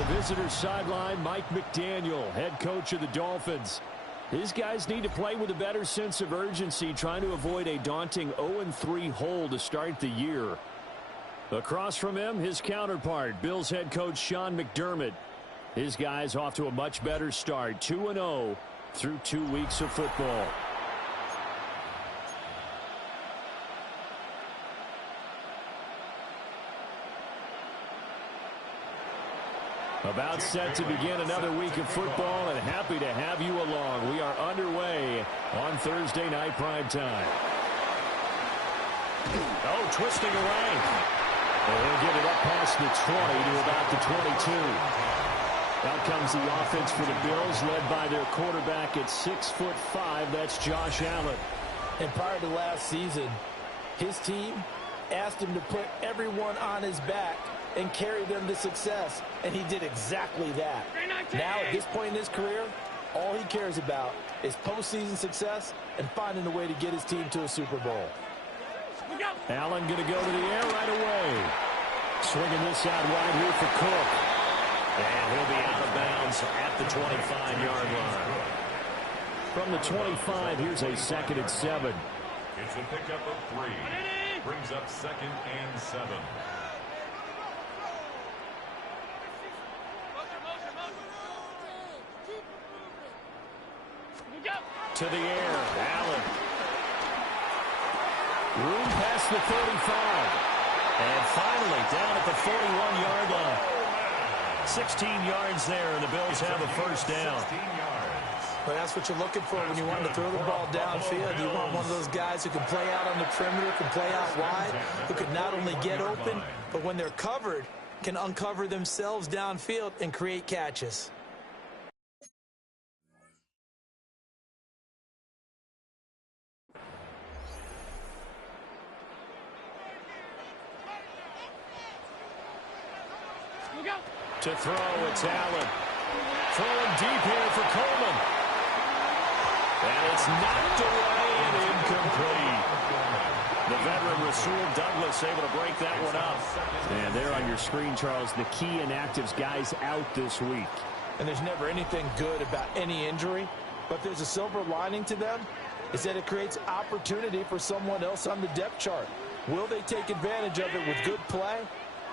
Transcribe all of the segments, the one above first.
the visitors' sideline, Mike McDaniel, head coach of the Dolphins. His guys need to play with a better sense of urgency, trying to avoid a daunting 0-3 hole to start the year. Across from him, his counterpart, Bills head coach Sean McDermott. His guys off to a much better start, 2-0 through 2 weeks of football. About set to begin another week of football, and happy to have you along. We are underway on Thursday night primetime. Oh, twisting away. He'll get it up past the 20 to about the 22. Out comes the offense for the Bills, led by their quarterback at 6'5". That's Josh Allen. And prior to last season, his team asked him to put everyone on his back and carry them to success, and he did exactly that. Now, at this point in his career, all he cares about is postseason success and finding a way to get his team to a Super Bowl. Allen going to go to the air right away. Swinging this out wide here for Cook. And he'll be out of bounds at the 25-yard line. From the 25, here's a 2nd and 7. It's a pickup of 3. Brings up 2nd and 7. To the air, Allen. Room past the 35. And finally down at the 41-yard line. 16 yards there, and the Bills have a first down. Well, that's what you're looking for when you want to throw the ball downfield. You want one of those guys who can play out on the perimeter, can play out wide, who can not only get open, but when they're covered, can uncover themselves downfield and create catches. To throw, it's Allen. Throwing deep here for Coleman. And it's knocked away and incomplete. The veteran Rasul Douglas able to break that one up. And there on your screen, Charles, the key inactives guys out this week. And there's never anything good about any injury, but there's a silver lining to them, is that it creates opportunity for someone else on the depth chart. Will they take advantage of it with good play?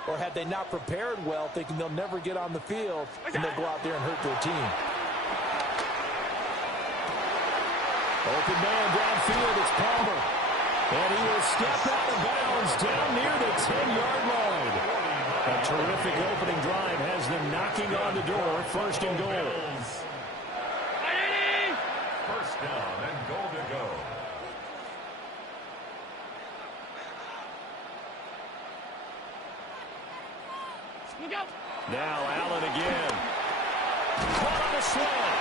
Or had they not prepared well, thinking they'll never get on the field, and they'll go out there and hurt their team. Open man downfield, it's Palmer. And he will step out of bounds down near the 10-yard line. A terrific opening drive has them knocking on the door, 1st and goal. First down and goal to go. Now Allen again. Caught on a slant.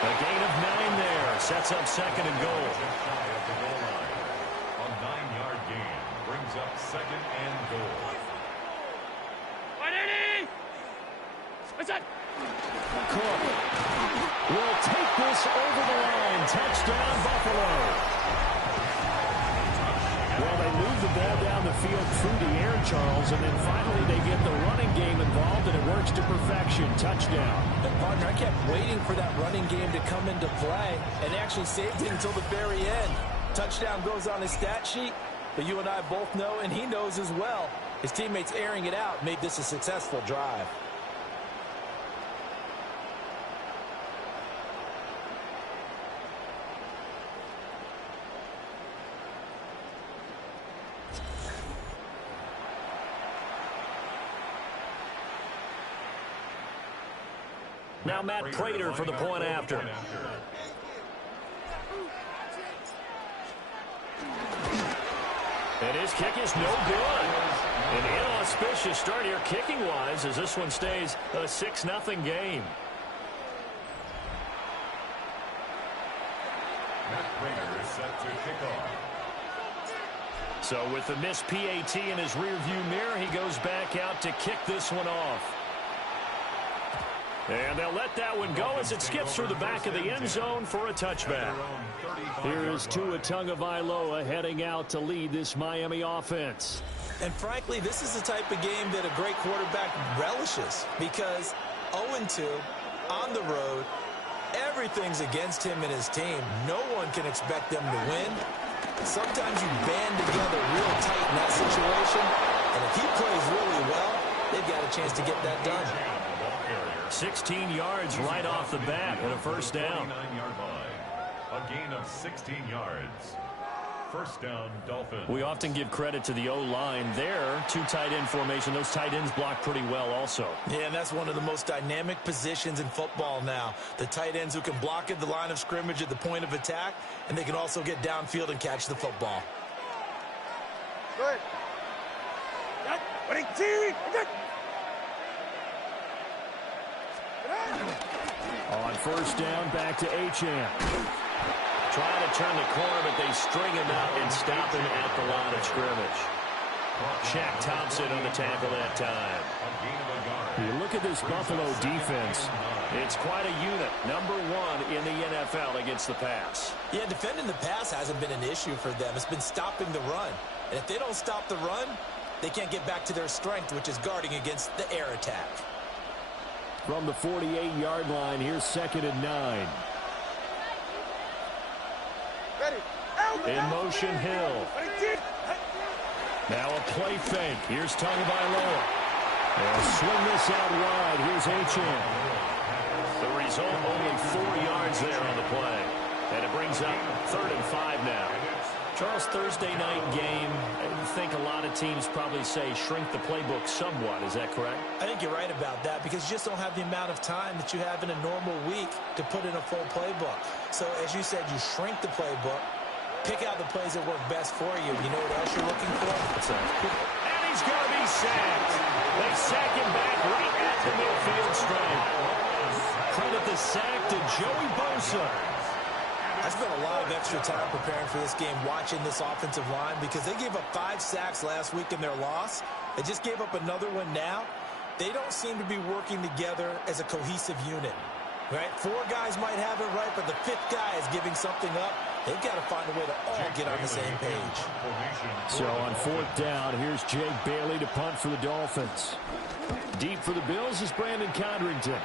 A gain of 9 there. Sets up 2nd and goal. Just shy of the goal line. A 9-yard gain brings up 2nd and goal. Cook will take this over the line. Touchdown, Buffalo. Well, they move the ball down the field through the air, Charles, and then finally they get the running game involved, and it works to perfection. Touchdown. And, partner, I kept waiting for that running game to come into play and actually saved it until the very end. Touchdown goes on his stat sheet, but you and I both know, and he knows as well, his teammates airing it out made this a successful drive. Now Matt Prater for the point after. And his kick is no good. An inauspicious start here kicking-wise as this one stays a 6-0 game. Matt Prater is set to kick off. So with the missed PAT in his rearview mirror, he goes back out to kick this one off. And they'll let that one go as it skips through the back of the end zone for a touchback. Here is Tua Tagovailoa heading out to lead this Miami offense. And frankly, this is the type of game that a great quarterback relishes because 0-2 on the road, everything's against him and his team. No one can expect them to win. Sometimes you band together real tight in that situation, and if he plays really well, they've got a chance to get that done. 16 yards right off the bat and a first down. 49-yard line. A gain of 16 yards. First down, Dolphins. We often give credit to the O-line there. Two tight end formation. Those tight ends block pretty well also. Yeah, and that's one of the most dynamic positions in football now. The tight ends who can block at the line of scrimmage at the point of attack, and they can also get downfield and catch the football. Good. On first down, back to Achane. Trying to turn the corner, but they string him out and stop him at the line of scrimmage. Shaq Thompson on the tackle that time. You look at this Buffalo defense. It's quite a unit. Number 1 in the NFL against the pass. Yeah, defending the pass hasn't been an issue for them. It's been stopping the run. And if they don't stop the run, they can't get back to their strength, which is guarding against the air attack. From the 48-yard line, here's 2nd and 9. In motion, Hill. Now a play fake. Here's Tagovailoa. They'll swing this out wide. Here's Achane. The result, only 4 yards there on the play. And it brings up 3rd and 5 now. Charles, Thursday night game, I think a lot of teams probably say shrink the playbook somewhat. Is that correct? I think you're right about that because you just don't have the amount of time that you have in a normal week to put in a full playbook. So, as you said, you shrink the playbook, pick out the plays that work best for you. You know what else you're looking for? What's that? And he's going to be sacked. They sack him back right at the midfield stripe. Credit the sack to Joey Bosa. I spent a lot of extra time preparing for this game, watching this offensive line, because they gave up 5 sacks last week in their loss. They just gave up another one now. They don't seem to be working together as a cohesive unit. Right? 4 guys might have it right, but the 5th guy is giving something up. They've got to find a way to all get on the same page. So on 4th down, here's Jake Bailey to punt for the Dolphins. Deep for the Bills is Brandon Codrington.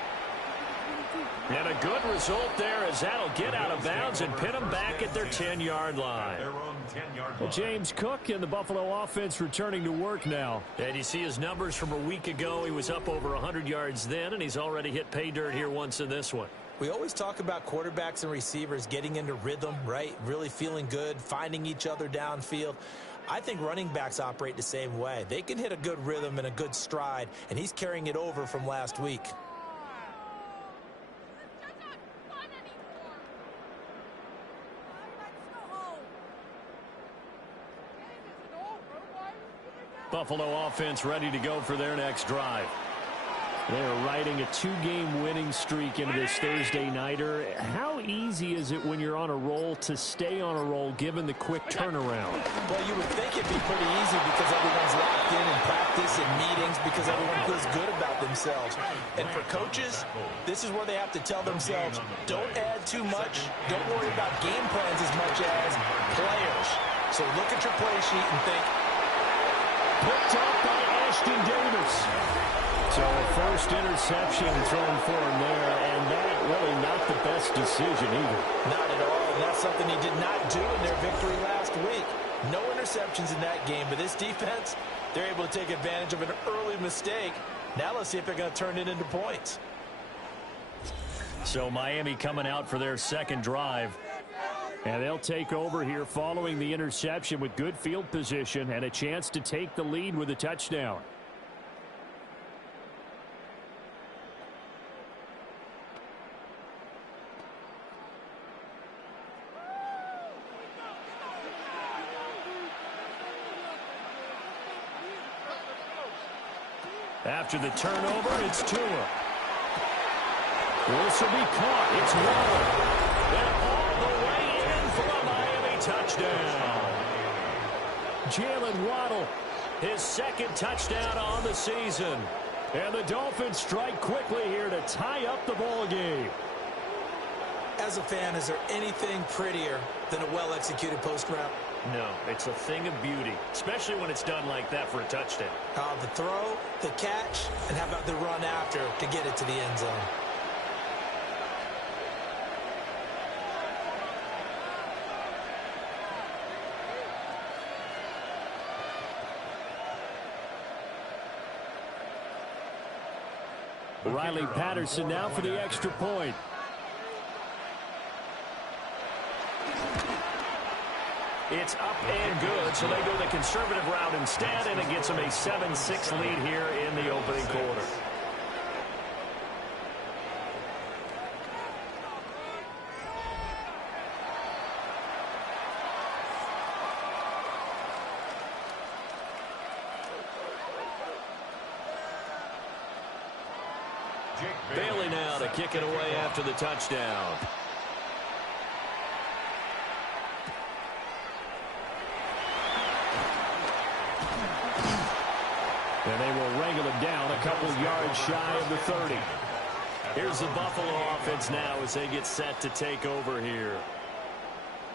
And a good result there as that'll get out of bounds and pin them back at their 10-yard line. Well, James Cook and the Buffalo offense returning to work now. And you see his numbers from a week ago. He was up over 100 yards then, and he's already hit pay dirt here once in this one. We always talk about quarterbacks and receivers getting into rhythm, right? Really feeling good, finding each other downfield. I think running backs operate the same way. They can hit a good rhythm and a good stride, and he's carrying it over from last week. Buffalo offense ready to go for their next drive. They're riding a 2-game winning streak into this Thursday nighter. How easy is it when you're on a roll to stay on a roll given the quick turnaround? Well, you would think it'd be pretty easy because everyone's locked in practice and meetings because everyone feels good about themselves. And for coaches, this is where they have to tell themselves, don't add too much. Don't worry about game plans as much as players. So look at your play sheet and think, picked up by Ashton Davis. So a first interception thrown for him there, and that really not the best decision either. Not at all, and that's something he did not do in their victory last week. No interceptions in that game, but this defense, they're able to take advantage of an early mistake. Now let's see if they're going to turn it into points. So Miami coming out for their second drive. And they'll take over here following the interception with good field position and a chance to take the lead with a touchdown. After the turnover, it's Tua. This will be caught. It's Waddle. And all the way in for a Miami touchdown. Jalen Waddle, his second touchdown on the season. And the Dolphins strike quickly here to tie up the ball game. As a fan, is there anything prettier than a well-executed post route? No, it's a thing of beauty, especially when it's done like that for a touchdown. The throw, the catch, and how about the run after to get it to the end zone? Riley Patterson now for the extra point. It's up and good, so they go the conservative route instead, and it gets them a 7-6 lead here in the opening quarter. Bailey now to kick it away after the touchdown. And they will wrangle him down a couple yards shy of the 30. Here's the Buffalo offense now as they get set to take over here.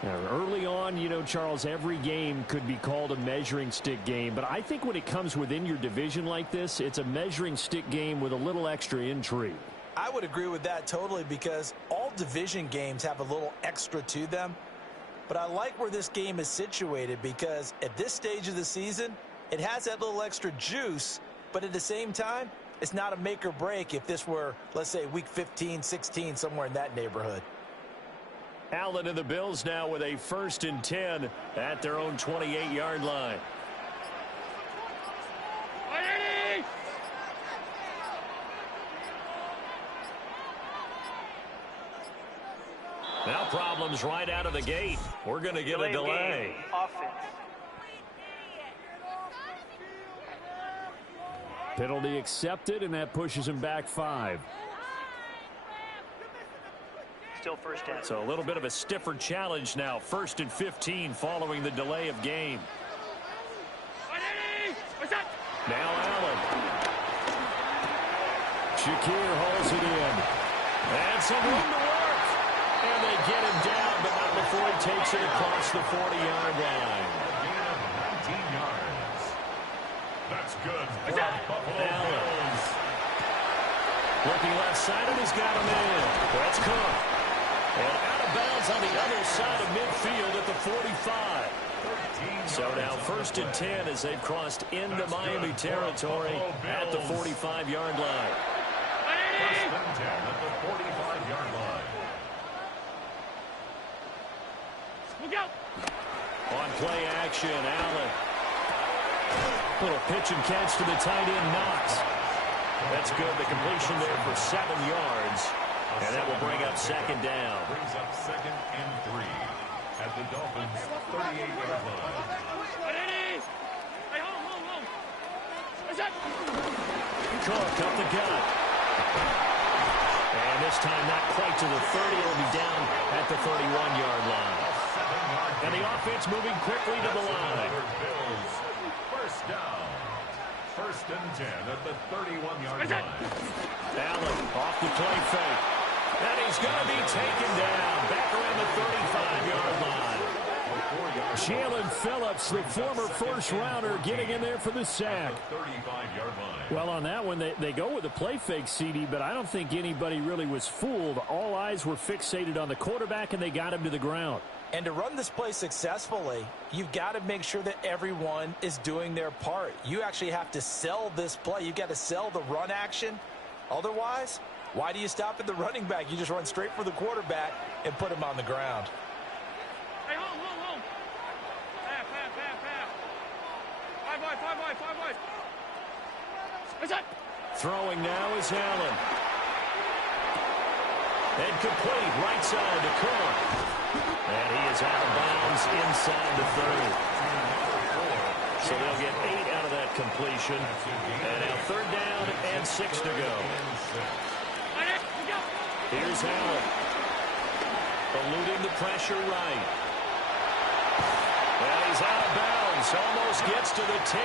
Now, early on, you know, Charles, every game could be called a measuring stick game. But I think when it comes within your division like this, it's a measuring stick game with a little extra intrigue. I would agree with that totally because all division games have a little extra to them. But I like where this game is situated because at this stage of the season, it has that little extra juice, but at the same time, it's not a make or break if this were, let's say, week 15, 16, somewhere in that neighborhood. Allen and the Bills now with a 1st and 10 at their own 28-yard line. Now problems right out of the gate. We're going to get a delay. Penalty accepted, and that pushes him back 5. Still first down. So a little bit of a stiffer challenge now. 1st and 15 following the delay of game. Now Allen. Shakir hauls it in. And some room to work. And they get him down, but not before he takes it across the 40-yard line. 19 yards. That's good for Buffalo Bills. Looking left side, and he's got him in. That's Cook. And out of bounds on the other side of midfield at the 45. So now 1st and 10 as they've crossed into Miami territory at the 45-yard line. 1st and 10 at the 45-yard line. On play action, Allen. Little pitch and catch to the tight end, Knox. That's good. The completion there for 7 yards. And that will bring up 2nd down. Brings up 2nd and 3 at the Dolphins' 38-yard line. Cook up the gut. And this time not quite to the 30. It'll be down at the 31-yard line. And the offense moving quickly to the line. Bills, 1st down. 1st and 10 at the 31-yard line. Allen off the play fake. And he's going to be taken down. Back around the 35-yard line. Jalen Phillips, the former first-rounder, getting in there for the sack. 35-yard line. Well, on that one, they go with a play fake, CD, but I don't think anybody really was fooled. All eyes were fixated on the quarterback, and they got him to the ground. And to run this play successfully, you've got to make sure that everyone is doing their part. You actually have to sell this play. You've got to sell the run action. Otherwise, why do you stop at the running back? You just run straight for the quarterback and put him on the ground. Hey, home. Five boys. What's that? Throwing now is Allen. And complete right side to Cook. And he is out of bounds inside the 30. So they'll get 8 out of that completion. And now 3rd down and 6 to go. Here's Allen. Eluding the pressure right. And he's out of bounds. Almost gets to the 10.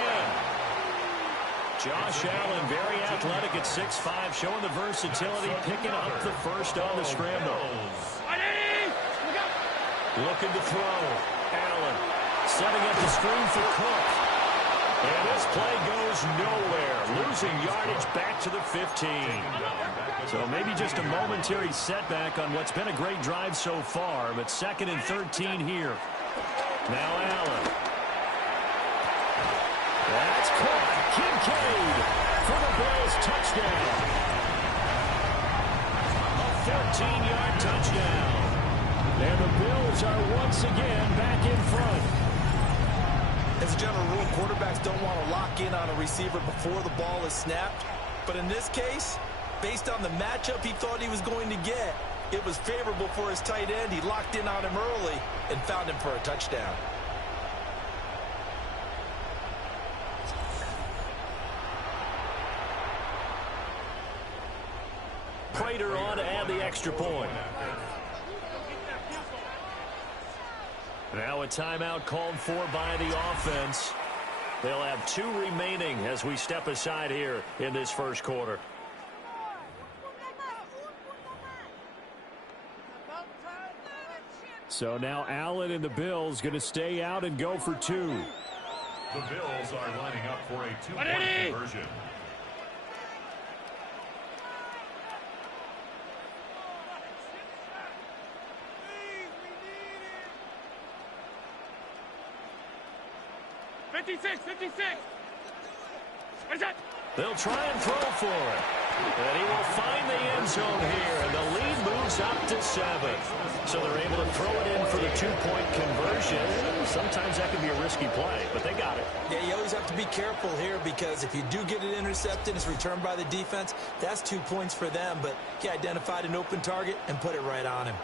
Josh Allen, very athletic at 6'5", showing the versatility, picking up the first on the scramble. Looking to throw. Allen Setting up the screen for Cook. And this play goes nowhere. Losing yardage back to the 15. So maybe just a momentary setback on what's been a great drive so far. But 2nd and 13 here. Now Allen. That's caught. Kincaid for the Bills touchdown. A 14-yard touchdown. And the Bills are once again back in front. As a general rule, quarterbacks don't want to lock in on a receiver before the ball is snapped. But in this case, based on the matchup he thought he was going to get, it was favorable for his tight end. He locked in on him early and found him for a touchdown. Prater on to add the extra point. Now a timeout called for by the offense. They'll have 2 remaining as we step aside here in this first quarter. So now Allen and the Bills going to stay out and go for 2. The Bills are lining up for a 2-point conversion. They'll try and throw for it. And he will find the end zone here. And the lead moves up to 7. So they're able to throw it in for the 2-point conversion. Sometimes that can be a risky play, but they got it. Yeah, you always have to be careful here because if you do get it intercepted, it's returned by the defense. That's 2 points for them, but he identified an open target and put it right on him.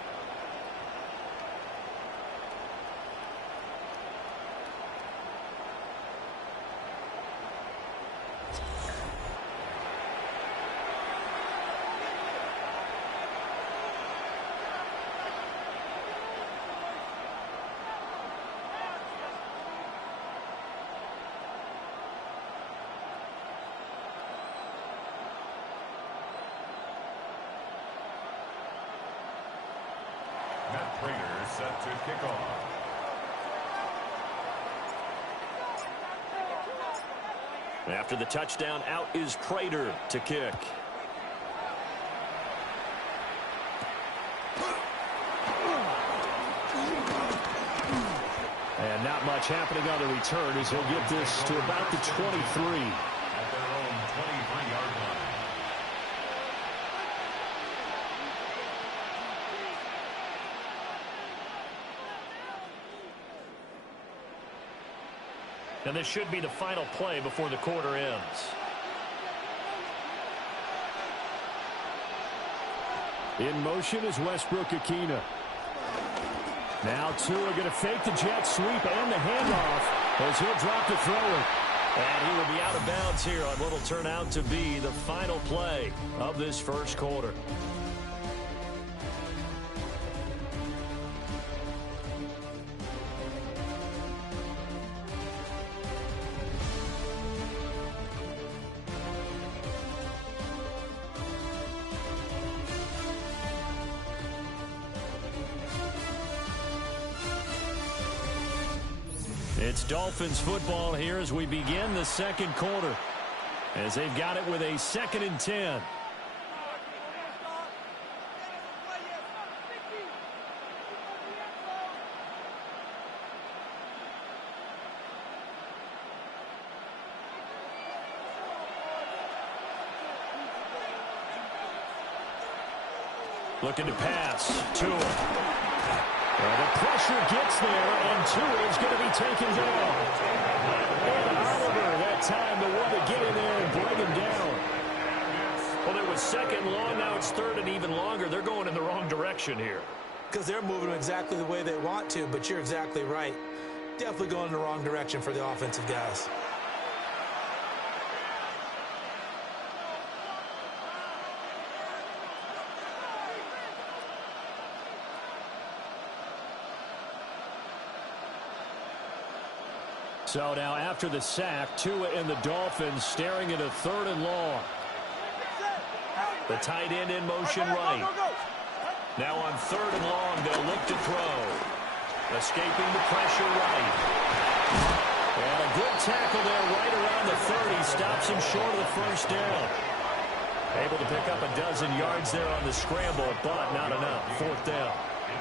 Prater set to kick off. After the touchdown, out is Prater to kick. And not much happening on the return as he'll get this to about the 23. At their own 23-yard line. And this should be the final play before the quarter ends. In motion is Westbrook-Ikhine. Now Tua going to fake the jet sweep and the handoff as he'll drop the thrower. And he will be out of bounds here on what will turn out to be the final play of this first quarter. It's Dolphins football here as we begin the second quarter. As they've got it with a 2nd and 10. Looking to pass. Tua. The pressure gets there, and Tua is going to be taken down. And Oliver, that time, the one to get in there and bring him down. Well, it was 2nd long, now it's 3rd and even longer. They're going in the wrong direction here. Because they're moving exactly the way they want to, but you're exactly right. Definitely going in the wrong direction for the offensive guys. So now after the sack, Tua and the Dolphins staring at a 3rd and long. The tight end in motion right. Now on 3rd and long, they'll look to throw. Escaping the pressure right. And a good tackle there right around the 30. Stops him short of the first down. Able to pick up a dozen yards there on the scramble, but not enough. Fourth down.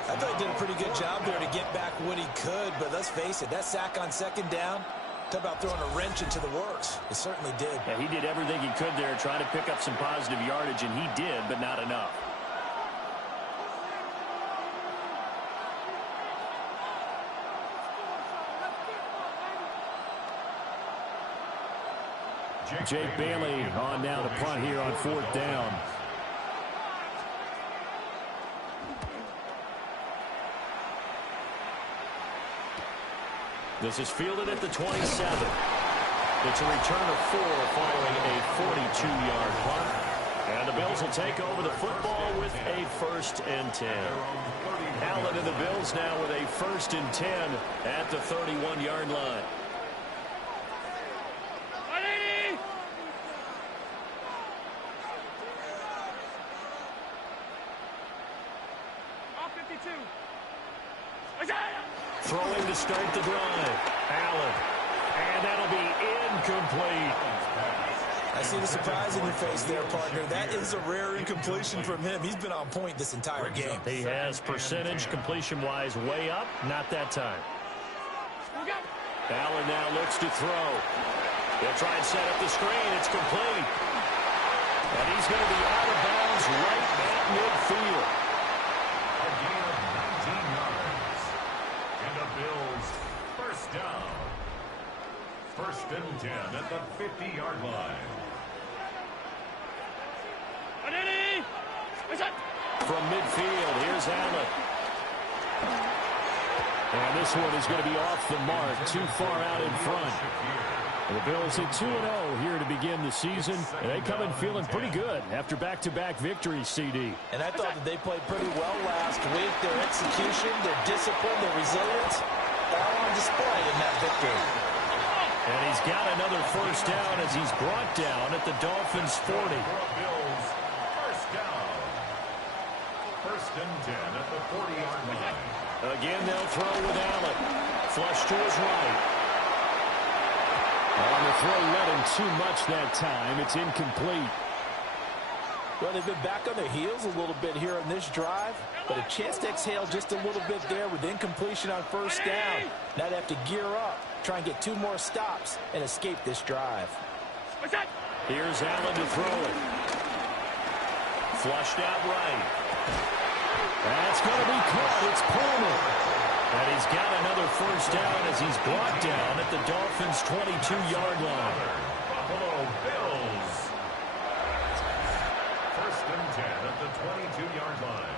I thought he did a pretty good job there to get back what he could, but let's face it, that sack on second down, talk about throwing a wrench into the works. It certainly did. Yeah, he did everything he could there, trying to pick up some positive yardage, and he did, but not enough. Jake Bailey on now to punt here on fourth down. This is fielded at the 27. It's a return of 4 following a 42-yard punt. And the Bills will take over the football with a 1st and 10. Allen and the Bills now with a 1st and 10 at the 31-yard line. Throwing to start the drive. Allen. And that'll be incomplete. I see the surprise in your face there, partner. That is a rare incompletion from him. He's been on point this entire game. He has percentage completion-wise way up. Not that time. Allen now looks to throw. He'll try and set up the screen. It's complete. And he's going to be out of bounds right at midfield. A gain of 19 yards. And the Bills first down. 1st and 10 at the 50-yard line. From midfield, here's Allen. And this one is going to be off the mark, too far out in front. The Bills at 2-0 here to begin the season. And they come in feeling pretty good after back-to-back victories, CD. And I thought that they played pretty well last week. Their execution, their discipline, their resilience, all on display in that victory. And he's got another 1st down as he's brought down at the Dolphins' 40. Bills first down. 1st and 10 at the 40-yard line. Again, they'll throw with Allen. Flush to his right. On the throw, led him too much that time. It's incomplete. Well, they've been back on their heels a little bit here on this drive, but a chance to exhale just a little bit there with incompletion on 1st down. Now they have to gear up, try and get 2 more stops, and escape this drive. Here's Allen to throw it. Flushed out right. That's going to be caught. It's Palmer. And he's got another 1st down as he's brought down at the Dolphins' 22-yard line. Buffalo Bills. 1st and 10 at the 22-yard line.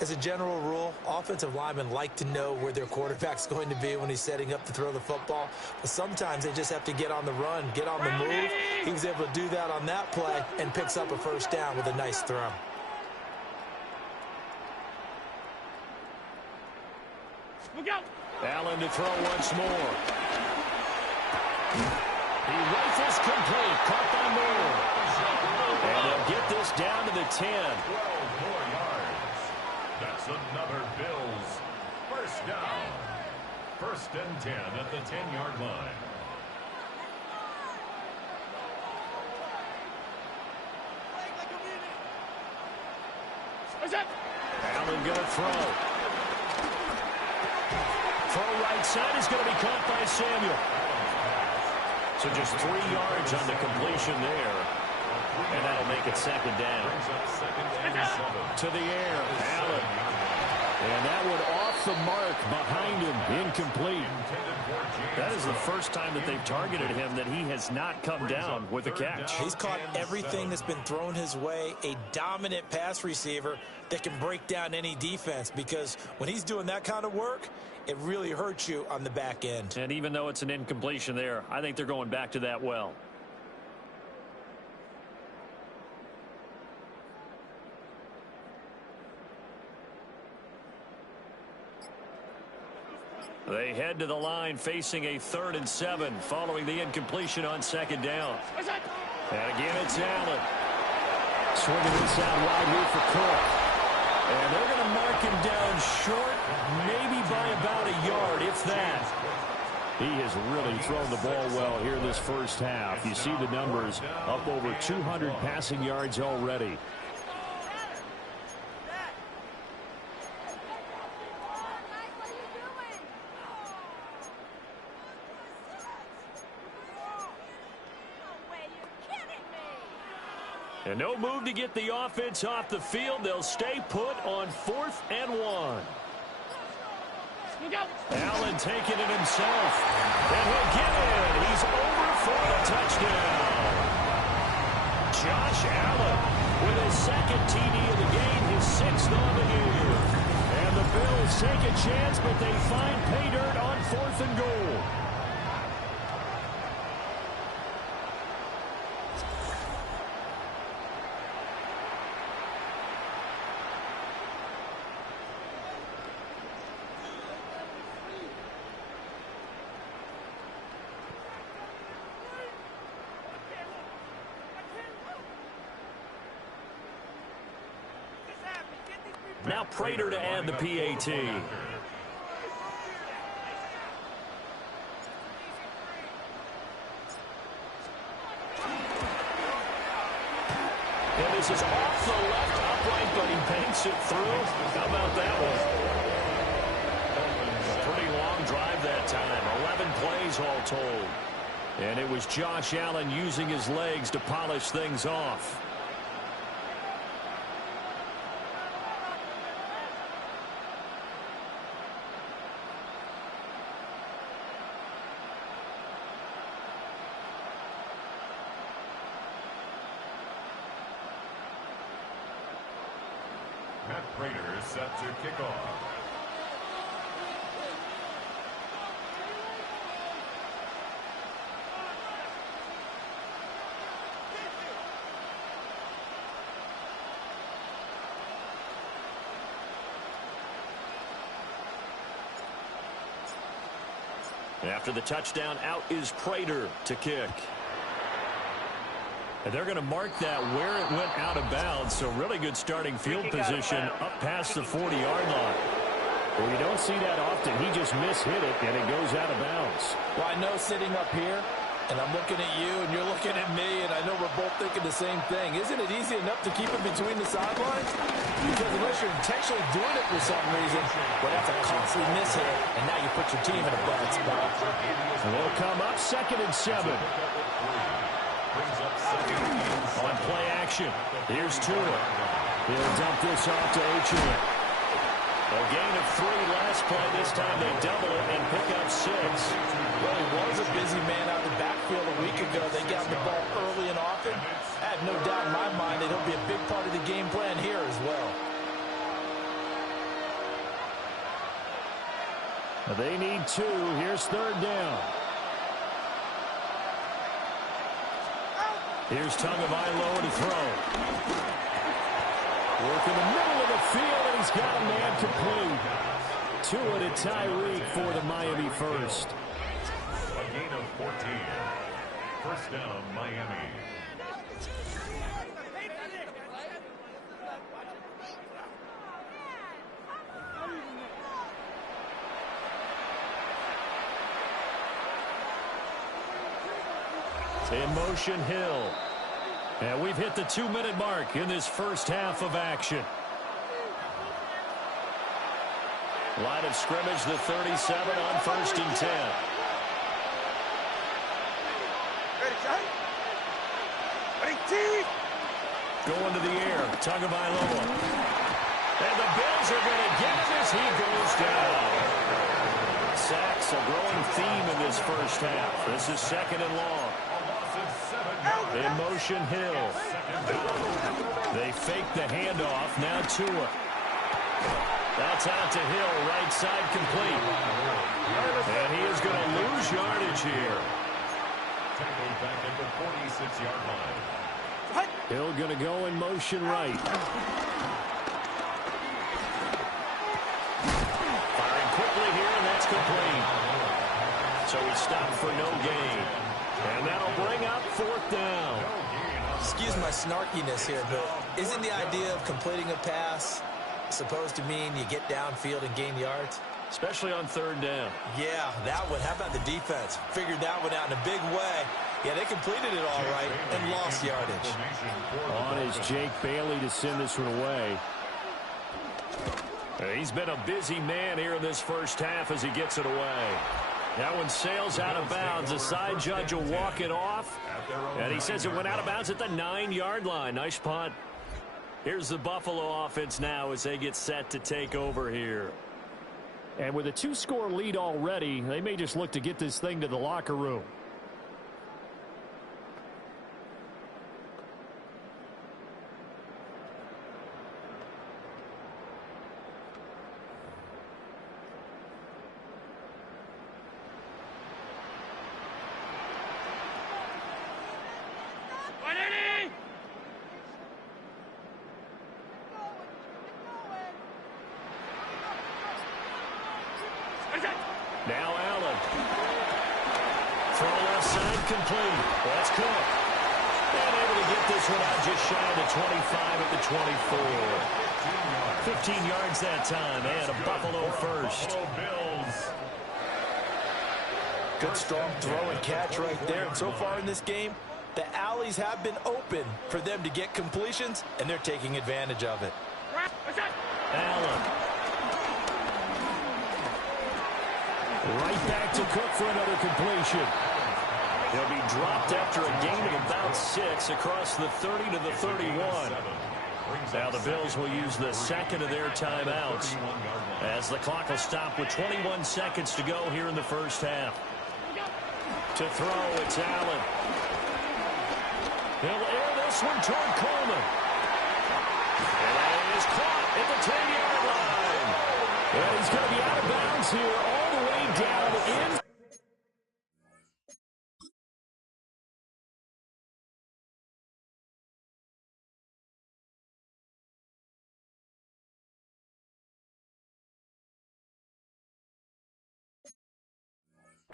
As a general rule, offensive linemen like to know where their quarterback's going to be when he's setting up to throw the football. But sometimes they just have to get on the run, get on the move. He was able to do that on that play and picks up a 1st down with a nice throw. Allen to throw once more. He rifles complete. Caught by Moore. And they'll get this down to the 10. 12 more yards. That's another Bills 1st down. 1st and 10 at the 10-yard line. Allen going to throw. Throw right side is going to be caught by Samuel. So just 3 yards on the completion there. And that'll make it 2nd down. To the air, Allen. And that one off the mark behind him, incomplete. That is the first time that they've targeted him that he has not come down with a catch. He's caught everything that's been thrown his way, a dominant pass receiver that can break down any defense, because when he's doing that kind of work, it really hurts you on the back end. And even though it's an incompletion there, I think they're going back to that well. They head to the line facing a 3rd and 7 following the incompletion on 2nd down. And again, it's Allen. Swinging this out wide here for Cook. And they're going to mark him down short, maybe by about a yard, if that. He has really thrown the ball well here this first half. You see the numbers, up over 200 passing yards already. And no move to get the offense off the field. They'll stay put on 4th and 1. Allen taking it himself. And he'll get it. He's over for the touchdown. Josh Allen with his second TD of the game, his 6th on the year. And the Bills take a chance, but they find pay dirt on 4th and goal. Now Prater to add the PAT. And this is off the left upright, but he banks it through. How about that one? Pretty long drive that time. 11 plays all told. And it was Josh Allen using his legs to polish things off. Prater is set to kick off. After the touchdown, out is Prater to kick. And they're going to mark that where it went out of bounds, so really good starting field position up past the 40-yard line. Well, you don't see that often. He just mishit it, and it goes out of bounds. Well, I know sitting up here, and I'm looking at you, and you're looking at me, and I know we're both thinking the same thing. Isn't it easy enough to keep it between the sidelines? Because unless you're intentionally doing it for some reason, well, that's a costly mishit, and now you put your team in a bad spot. And they'll come up 2nd and 7. On play action, here's Tua. He'll dump this off to Achane. A gain of 3 last play. This time they double it and pick up 6. Well, he was a busy man out of the backfield a week ago. They got the ball early and often. I have no doubt in my mind that he'll be a big part of the game plan here as well. They need 2. Here's 3rd down. Here's Tagovailoa to throw. Work in the middle of the field, and he's got a man complete. Tua to Tyreek for the Miami first. A gain of 14. First down, Miami. In motion, Hill. And we've hit the 2-minute mark in this first half of action. Line of scrimmage, the 37 on 1st and 10. Going to the air, Tagovailoa. And the Bills are going to get him as he goes down. Sacks, a growing theme in this first half. This is 2nd and long. In motion, Hill. They fake the handoff. Now Tua. That's out to Hill, right side complete. And he is going to lose yardage here. Tackled back at the 46-yard line. Hill going to go in motion right. Firing quickly here, and that's complete. So he stopped for no gain. And that'll bring up 4th down. Excuse my snarkiness here, but isn't the idea of completing a pass supposed to mean you get downfield and gain yards? Especially on third down. Yeah, that one. How about the defense? Figured that one out in a big way. Yeah, they completed it all right and lost yardage. On is Jake Bailey to send this one away. He's been a busy man here in this first half as he gets it away. That one sails out of bounds. The side judge will walk it off. And he says it went out of bounds at the 9-yard line. Nice punt. Here's the Buffalo offense now as they get set to take over here. And with a 2-score lead already, they may just look to get this thing to the locker room. Now Allen. Throw left side complete. That's Cook. And able to get this one out just shy of the 25 at the 24. 15 yards that time, and a Buffalo first. Good strong throw and catch right there. And so far in this game, the alleys have been open for them to get completions, and they're taking advantage of it. Allen. Right back to Cook for another completion. He'll be dropped after a gain of about 6 across the 30 to the 31. Now the Bills will use the second of their timeouts as the clock will stop with 21 seconds to go here in the first half. To throw, it's Allen. He'll air this one toward Coleman. And that is caught at the 10-yard line. And he's going to be out of bounds here all the way down in.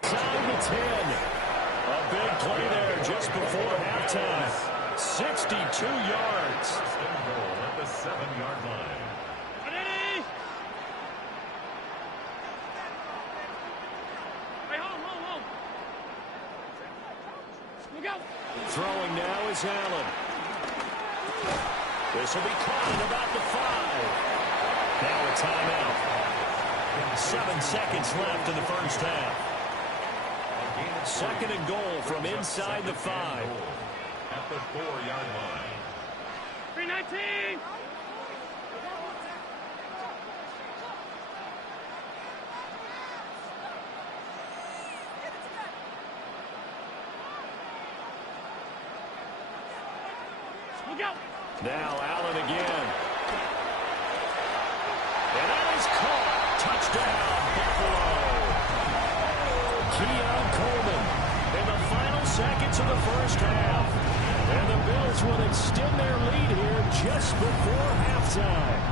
Time to 10. A big play there just before halftime. 62 yards. First and goal at the 7-yard line. Throwing now is Allen. This will be caught at about the 5. Now a timeout. 7 seconds left in the first half. Second and goal from inside the 5. At the 4-yard line. 319. Now Allen again. And that is caught. Touchdown, Buffalo. Keon Coleman in the final seconds of the first half. And the Bills will extend their lead here just before halftime.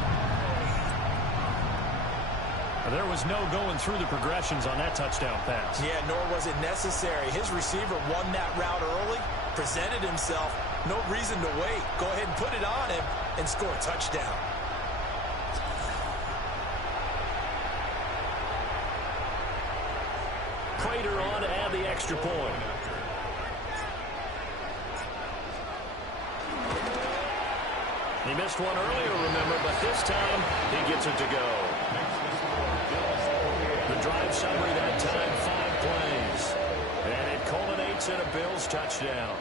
There was no going through the progressions on that touchdown pass. Yeah, nor was it necessary. His receiver won that route early, presented himself. No reason to wait. Go ahead and put it on him and score a touchdown. Prater on to add the extra point. He missed one earlier, remember, but this time he gets it to go. The drive summary that time, 5 plays. And it culminates in a Bills touchdown.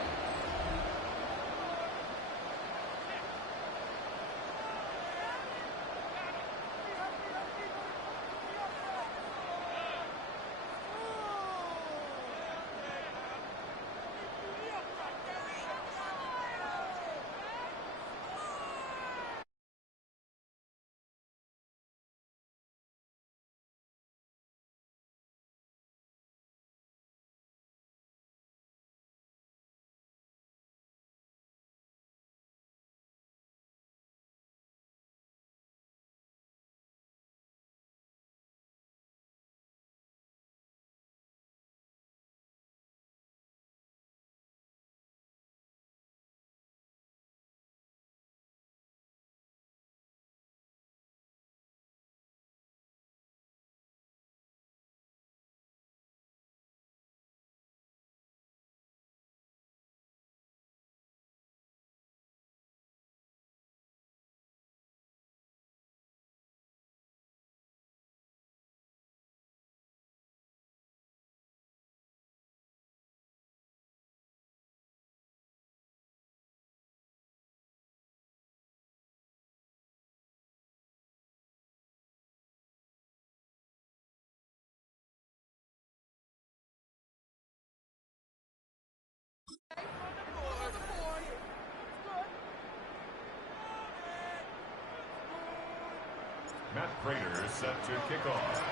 Matt Prater set to kick off.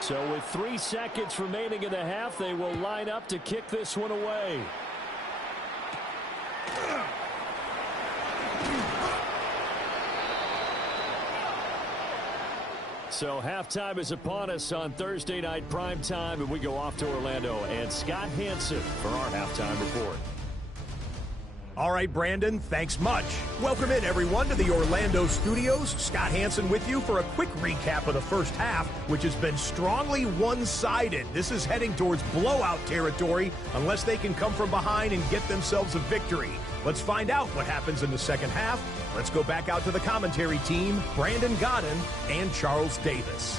So with 3 seconds remaining in the half, they will line up to kick this one away. So halftime is upon us on Thursday night primetime, and we go off to Orlando. And Scott Hansen for our halftime report. All right, Brandon, thanks much. Welcome in, everyone, to the Orlando studios. Scott Hansen with you for a quick recap of the first half, which has been strongly one-sided. This is heading towards blowout territory unless they can come from behind and get themselves a victory. Let's find out what happens in the second half. Let's go back out to the commentary team, Brandon Godden and Charles Davis.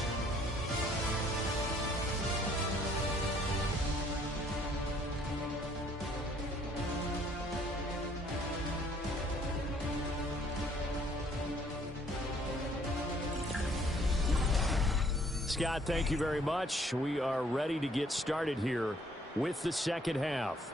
Scott, thank you very much. We are ready to get started here with the second half.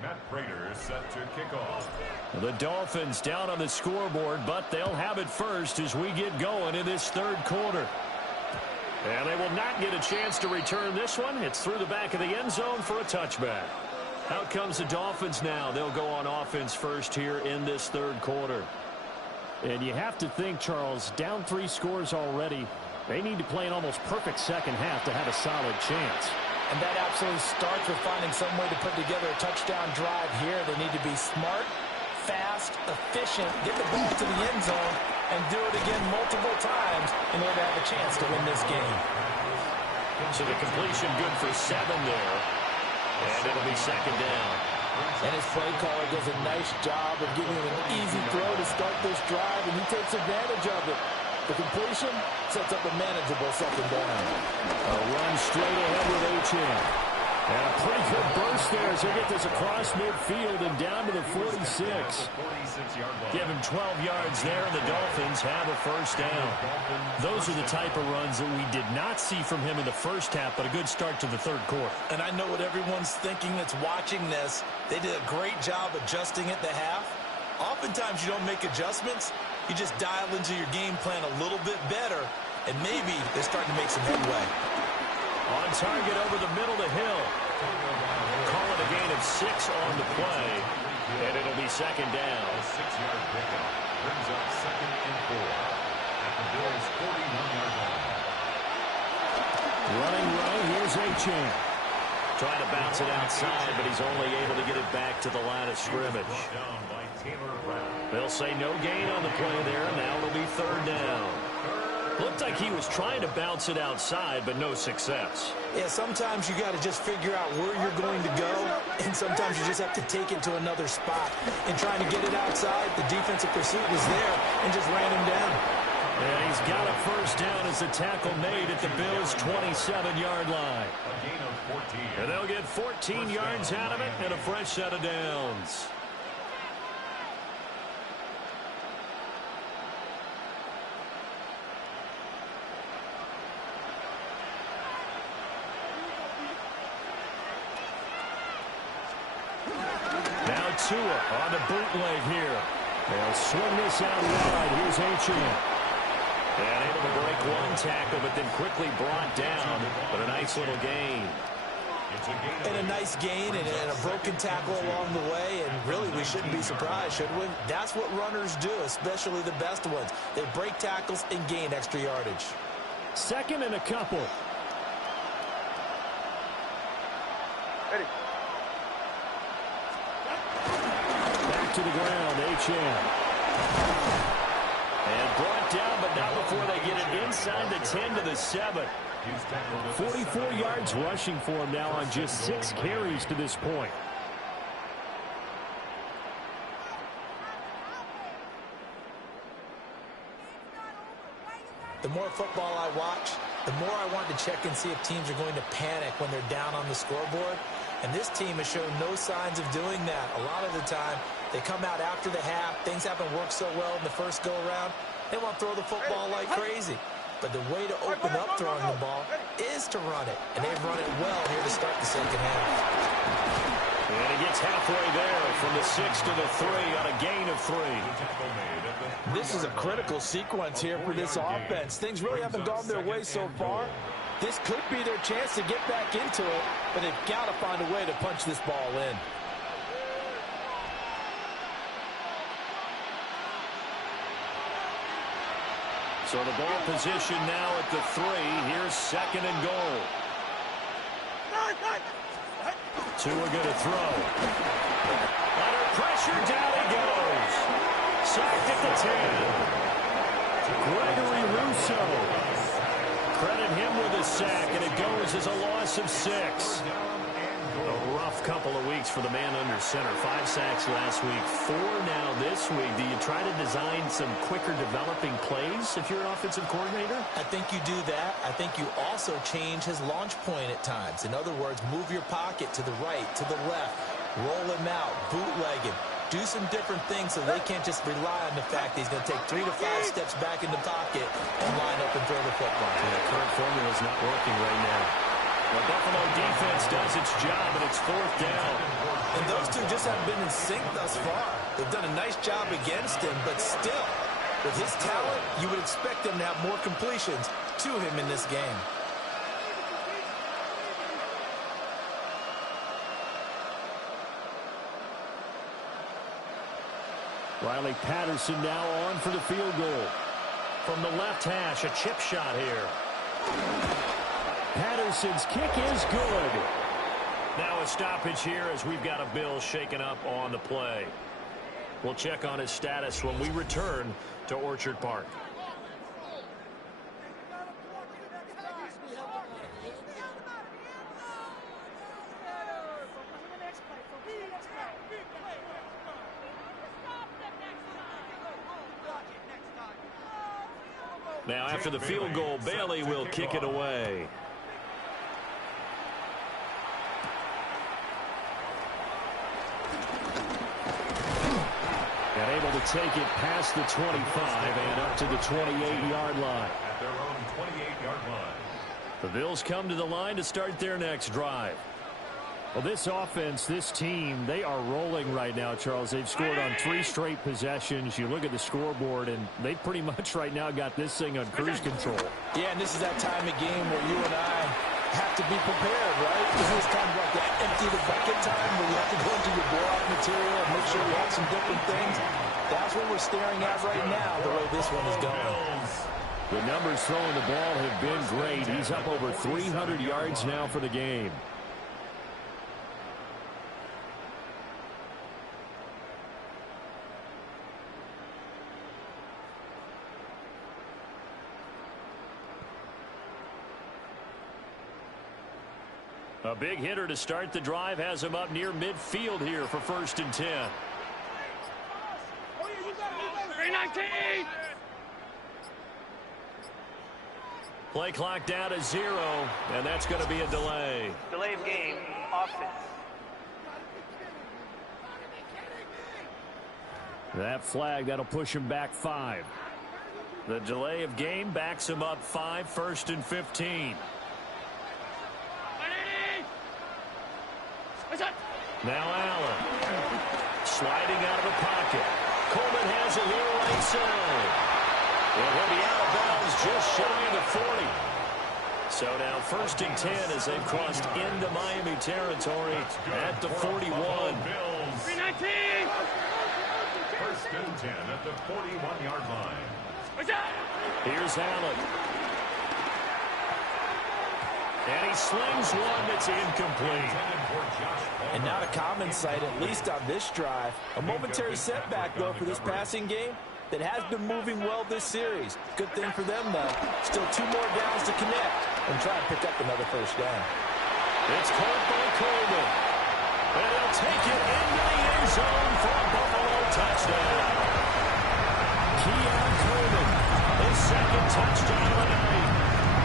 Matt Prater set to kick off. The Dolphins down on the scoreboard, but they'll have it first as we get going in this third quarter. And they will not get a chance to return this one. It's through the back of the end zone for a touchback. Out comes the Dolphins now. They'll go on offense first here in this third quarter. And you have to think, Charles, down 3 scores already. They need to play an almost perfect second half to have a solid chance. And that absolutely starts with finding some way to put together a touchdown drive here. They need to be smart, fast, efficient, get the ball to the end zone, and do it again multiple times in order to have a chance to win this game. So the completion good for 7 there. And it'll be second down. And his play caller does a nice job of giving him an easy throw to start this drive, and he takes advantage of it. The completion sets up a manageable second down. A run straight ahead with H.M. And a pretty good burst there as they get this across midfield and down to the 46. Give him 12 yards there, and the Dolphins have a first down. Those are the type of runs that we did not see from him in the first half, but a good start to the third quarter. And I know what everyone's thinking that's watching this. They did a great job adjusting at the half. Oftentimes you don't make adjustments. You just dial into your game plan a little bit better, and maybe they're starting to make some headway. On target over the middle to Hill. Call it a gain of 6 on the play, and it'll be second down. A 6-yard pickup brings up 2nd and 4 at the Bills' 41-yard line. Running right, here's H.M. Trying to bounce it outside, but he's only able to get it back to the line of scrimmage. They'll say no gain on the play there, and now it'll be third down. Looked like he was trying to bounce it outside, but no success. Yeah, sometimes you got to just figure out where you're going to go, and sometimes you just have to take it to another spot. And trying to get it outside, the defensive pursuit was there and just ran him down. And he's got a first down as the tackle made at the Bills' 27-yard line. A gain of 14. And they'll get 14 yards out of it and a fresh set of downs. Now Tua on the bootleg here. They'll swing this out wide. Here's H.M. And able to break one tackle, but then quickly brought down. But a nice little gain. And a nice gain and a broken tackle along the way. And really, we shouldn't be surprised, should we? That's what runners do, especially the best ones. They break tackles and gain extra yardage. Second and a couple. Ready. Back to the ground, H.M. And brought down, but not before they get it inside the 10 to the 7. 44 yards rushing for him now on just 6 carries to this point. The more football I watch, the more I want to check and see if teams are going to panic when they're down on the scoreboard. And this team has shown no signs of doing that. A lot of the time, they come out after the half. Things haven't worked so well in the first go-around. They want to throw the football like crazy. But the way to open up throwing the ball is to run it. And they've run it well here to start the second half. And he gets halfway there from the 6 to the 3 on a gain of 3. This is a critical sequence here for this offense. Things really haven't gone their way so far. This could be their chance to get back into it, but they've got to find a way to punch this ball in. So the ball position now at the 3. Here's second and goal. Tua going to throw. Under pressure, down he goes. Sacked at the 10. Gregory Rousseau. Credit him with a sack, and it goes as a loss of 6. A rough couple of weeks for the man under center. 5 sacks last week, 4 now this week. Do you try to design some quicker developing plays if you're an offensive coordinator? I think you do that. I think you also change his launch point at times. In other words, move your pocket to the right, to the left, roll him out, bootleg him. Do some different things so they can't just rely on the fact that he's going to take 3 to 5 steps back in the pocket and line up and throw the football. The current formula is not working right now. But Buffalo defense does its job, and it's 4th down. And those two just haven't been in sync thus far. They've done a nice job against him, but still, with his talent, you would expect him to have more completions to him in this game. Riley Patterson now on for the field goal. From the left hash, a chip shot here. Patterson's kick is good. Now a stoppage here as we've got a Bill shaken up on the play. We'll check on his status when we return to Orchard Park. Now after the field goal, Bailey will kick it away. And able to take it past the 25 and up to the 28-yard line. At their own 28-yard line. The Bills come to the line to start their next drive. Well, this offense, this team, they are rolling right now, Charles. They've scored on 3 straight possessions. You look at the scoreboard, and they pretty much right now got this thing on cruise control. Yeah, and this is that time of game where you and I have to be prepared, right? This is kind of like that empty the bucket time where you have to go into your blowout material and make sure you have some different things. That's what we're staring at right now, the way this one is going. The numbers throwing the ball have been great. He's up over 300 yards now for the game. A big hitter to start the drive has him up near midfield here for 1st and 10. 319! Play clock down to 0, and that's going to be a delay. Delay of game, offense. That flag, that'll push him back 5. The delay of game backs him up 5, 1st and 15. Now Allen. Sliding out of the pocket. Coleman has it here right side. Well, he'll be out of bounds just shy of the 40. So now 1st and 10 as they've crossed into Miami territory at the 41. 319! 1st and 10 at the 41-yard line. Here's Allen. And he slings one that's incomplete. And not a common sight, at least on this drive. A momentary setback, though, for this passing game that has been moving well this series. Good thing for them, though. Still 2 more downs to connect and try and pick up another 1st down. It's caught by Coleman. And he'll take it into the end zone for a Buffalo touchdown. Keon Coleman, his 2nd touchdown of the night.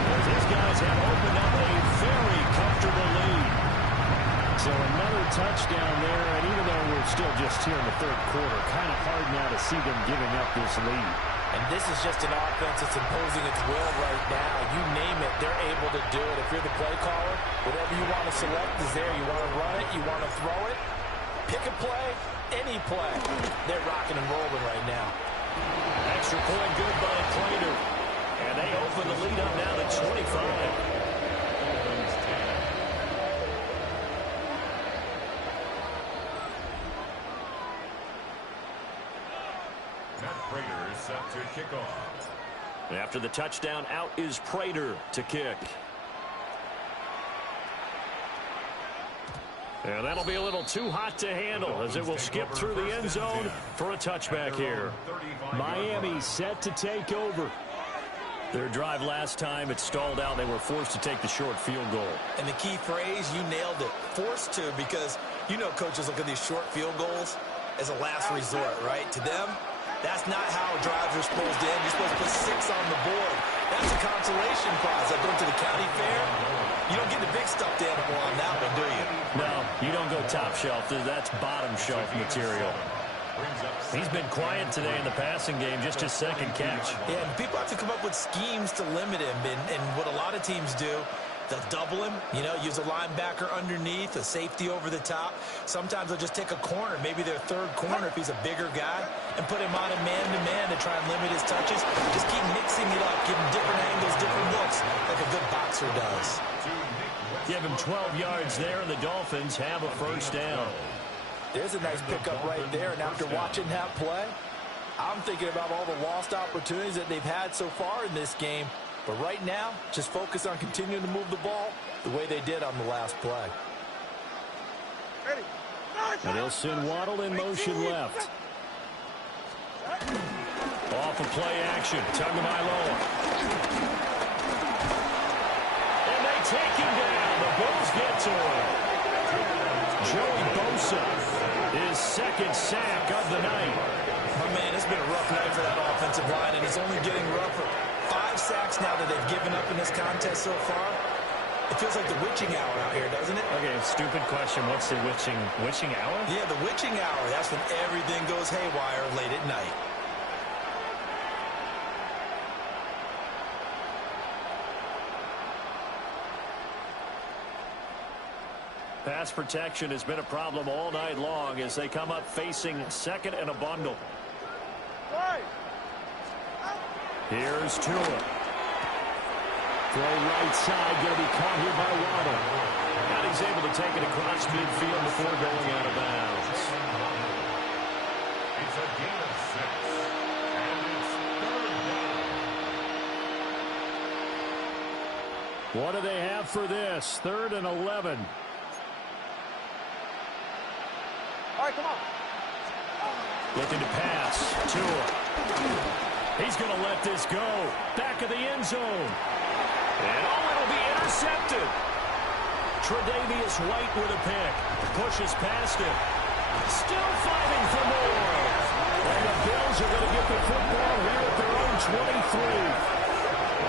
As his guys have opened up a very comfortable lead. So another touchdown there, and even though we're still just here in the 3rd quarter, kind of hard now to see them giving up this lead. And this is just an offense that's imposing its will right now. You name it, they're able to do it. If you're the play caller, whatever you want to select is there. You want to run it, you want to throw it, pick a play, any play. They're rocking and rolling right now. Extra point good by Prater. And they open the lead up now to 25. Prater set to kick off. After the touchdown, out is Prater to kick. And that'll be a little too hot to handle as it will skip through the end zone for a touchback here. Miami set to take over. Their drive last time, it stalled out. They were forced to take the short field goal. And the key phrase, you nailed it, forced to, because you know coaches look at these short field goals as a last resort, right? To them, that's not how drives are supposed to end. You're supposed to put 6 on the board. That's a consolation prize. I've been to the county fair. You don't get the big stuffed animal on that one, do you? No, you don't go top shelf. That's bottom shelf material. He's been quiet today in the passing game, just his 2nd catch. Yeah, and people have to come up with schemes to limit him. And what a lot of teams do They'll double him, use a linebacker underneath, a safety over the top. Sometimes they'll just take a corner, maybe their third corner if he's a bigger guy, and put him on a man-to-man to try and limit his touches. Just keep mixing it up, give him different angles, different looks, like a good boxer does. Give him 12 yards there, and the Dolphins have a first down. There's a nice pickup right there, and after watching that play, I'm thinking about all the lost opportunities that they've had so far in this game. But right now, just focus on continuing to move the ball the way they did on the last play. And they'll send Waddle in motion left. Off of play action. Tagovailoa. And they take him down. The Bills get to him. Joey Bosa, his second sack of the night. Oh, man, it's been a rough night for that offensive line, and it's only getting rougher. 5 sacks now that they've given up in this contest so far. It feels like the witching hour out here, doesn't it? Okay, stupid question. What's the witching hour? Yeah, the witching hour. That's when everything goes haywire late at night. Pass protection has been a problem all night long as they come up facing second and a bundle. Here's Tua. Throw right side, going to be caught here by Waddle. And he's able to take it across midfield before going out of bounds. It's a gain of 6. And it's 3rd down. What do they have for this? 3rd and 11. All right, come on. Looking to pass. Tua. He's going to let this go. Back of the end zone. And it'll be intercepted. Tre'Davious White with a pick. Pushes past him. Still fighting for more. And the Bills are going to get the football here at their own 23.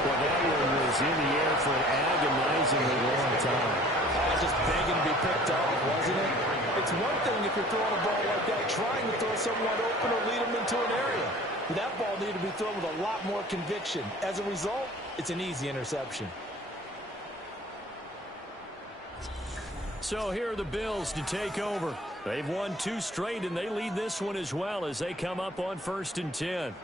Well, that one was in the air for an agonizingly long time. That was just begging to be picked off, wasn't it? It's one thing if you're throwing a ball like that, trying to throw someone open or lead them into an area. But that ball needed to be thrown with a lot more conviction. As a result, it's an easy interception. So here are the Bills to take over. They've won 2 straight, and they lead this one as well as they come up on 1st and 10.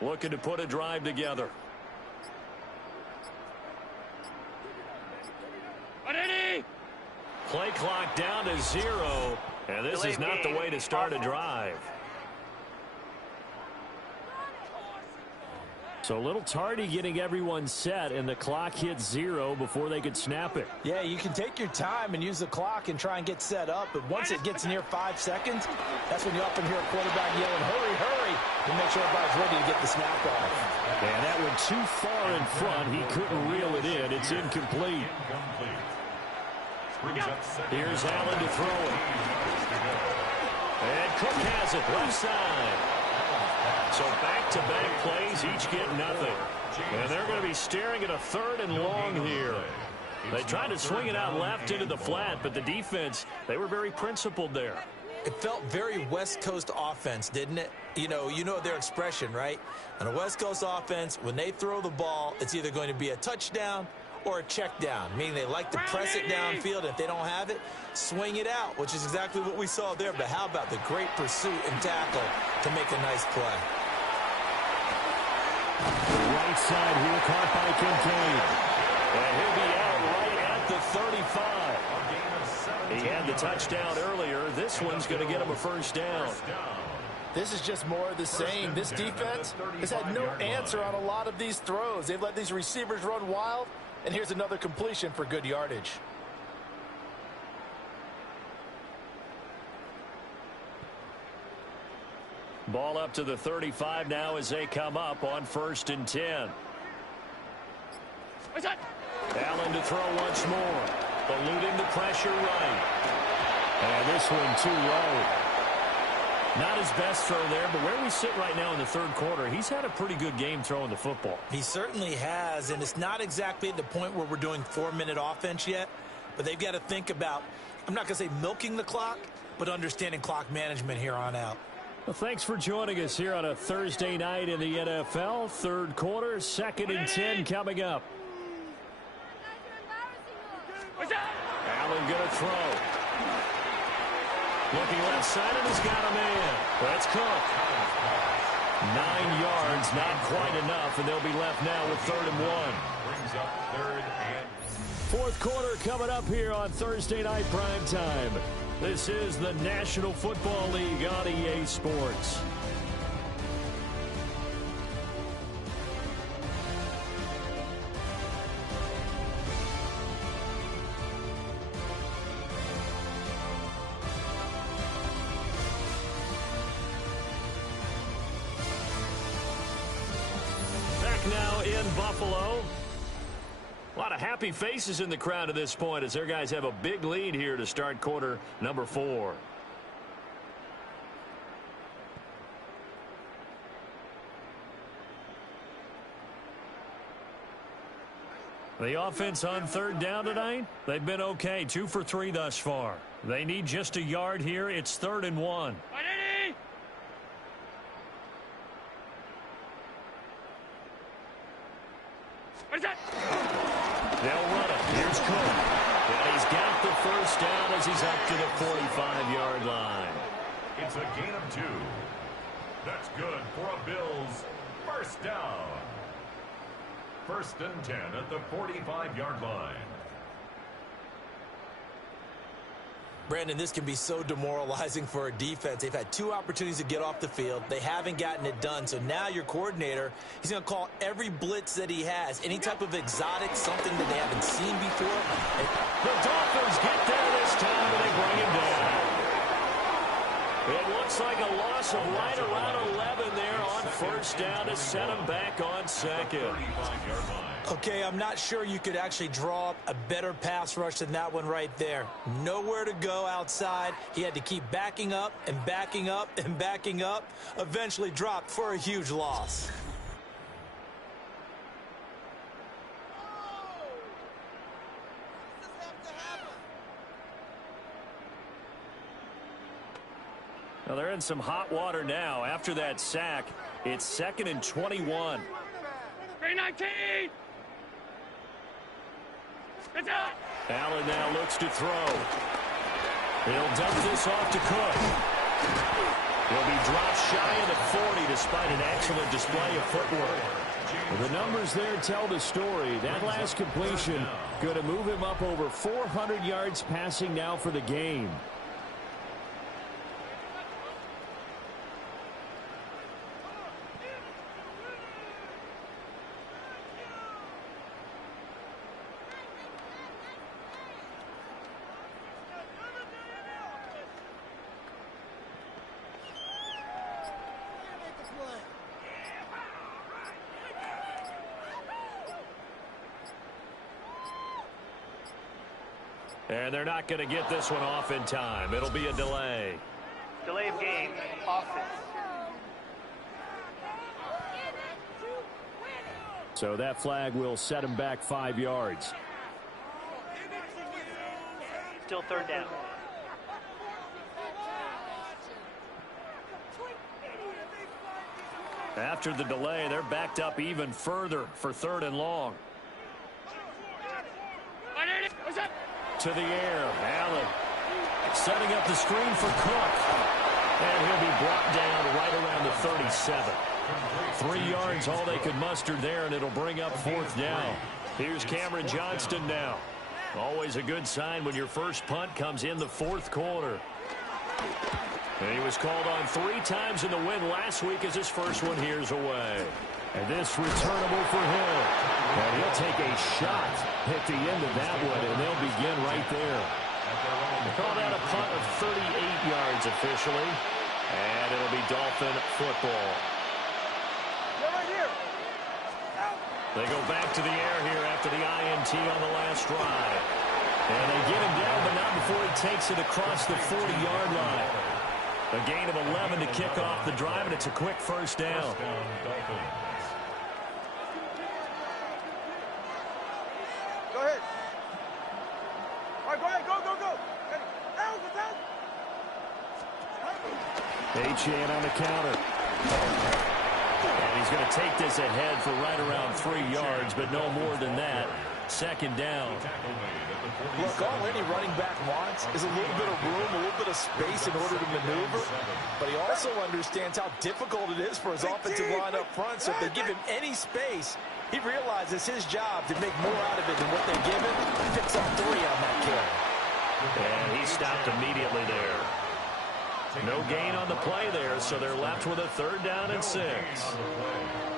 Looking to put a drive together. Play clock down to 0. And this is not the way to start a drive. So a little tardy getting everyone set, and the clock hits 0 before they could snap it. Yeah, you can take your time and use the clock and try and get set up, but once it gets near 5 seconds, that's when you often hear a quarterback yelling, hurry, hurry, and make sure everybody's ready to get the snap off. And that went too far in front. He couldn't reel it in. It's incomplete. Here's Allen to throw it. And Cook has it left side. So back-to-back plays, each get nothing. And they're going to be staring at a 3rd and long here. They tried to swing it out left into the flat, but the defense, they were very principled there. It felt very West Coast offense, didn't it? You know their expression, right? On a West Coast offense, when they throw the ball, it's either going to be a touchdown or a check down, meaning they like to press it downfield. If they don't have it, swing it out, which is exactly what we saw there. But how about the great pursuit and tackle to make a nice play? Right side here, caught by Kincaid. And he'll be out right at the 35. He had the touchdown earlier. This one's going to get him a first down. This is just more of the same. This defense has had no answer on a lot of these throws. They've let these receivers run wild, and here's another completion for good yardage. Ball up to the 35 now as they come up on 1st and 10. What's that? Allen to throw once more. Eluding the pressure right. And this one too low. Not his best throw there, but where we sit right now in the 3rd quarter, he's had a pretty good game throwing the football. He certainly has, and it's not exactly at the point where we're doing 4-minute offense yet, but they've got to think about, I'm not going to say milking the clock, but understanding clock management here on out. Well, thanks for joining us here on a Thursday night in the NFL. 3rd quarter, 2nd and 10 coming up. Allen going to throw. Looking left side, and he's got a man. That's Cook. 9 yards, not quite enough, and they'll be left now with 3rd and 1. Brings up 3rd and 4th quarter coming up here on Thursday night prime time. This is the National Football League on EA Sports. Back now in Buffalo. A lot of happy faces in the crowd at this point as their guys have a big lead here to start quarter number 4. The offense on 3rd down tonight, they've been okay. 2 for 3 thus far. They need just a yard here. It's 3rd and 1. What's that? They'll run it. Here's Cook. And he's got the 1st down as he's up to the 45-yard line. It's a gain of 2. That's good for a Bills 1st down. 1st and 10 at the 45-yard line. Brandon, this can be so demoralizing for a defense. They've had 2 opportunities to get off the field. They haven't gotten it done. So now your coordinator, he's going to call every blitz that he has. Any type of exotic, something that they haven't seen before. The Dolphins get there this time, and they bring him down. It looks like a loss of right around 11 there on 1st down to set him back on 2nd. Okay, I'm not sure you could actually draw up a better pass rush than that one right there. Nowhere to go outside. He had to keep backing up and backing up and backing up. Eventually dropped for a huge loss. Well, they're in some hot water now. After that sack, it's 2nd and 21. 319! It's out! Allen now looks to throw. He'll dump this off to Cook. He'll be dropped shy of the 40 despite an excellent display of footwork. Well, the numbers there tell the story. That last completion going to move him up over 400 yards passing now for the game. And they're not going to get this one off in time. It'll be a delay. Delay of game, offense. So that flag will set him back 5 yards. Still 3rd down. After the delay, they're backed up even further for 3rd and long. To the air, Allen setting up the screen for Cook. And he'll be brought down right around the 37. 3 yards, all they could muster there, and it'll bring up 4th down. Here's Cameron Johnston now. Always a good sign when your first punt comes in the 4th quarter. And he was called on 3 times in the win last week as his first one here's away. And this returnable for him. And he'll take a shot at the end of that one, and they'll begin right there. They call that a punt of 38 yards officially. And it'll be Dolphin football. You're right here. They go back to the air here after the INT on the last drive. And they get him down, but not before he takes it across the 40-yard line. A gain of 11 to kick off the drive, and it's a quick first down. Go ahead. All right, go ahead. Go. Achane on the counter. And he's going to take this ahead for right around 3 yards, but no more than that. Second down. Look, all any running back wants is a little bit of room, a little bit of space in order to maneuver. But he also understands how difficult it is for his offensive line up front. So if they give him any space, he realizes his job to make more out of it than what they give him. Picks up 3 on that carry. And he stopped immediately there. No gain on the play there, so they're left with a 3rd down and 6.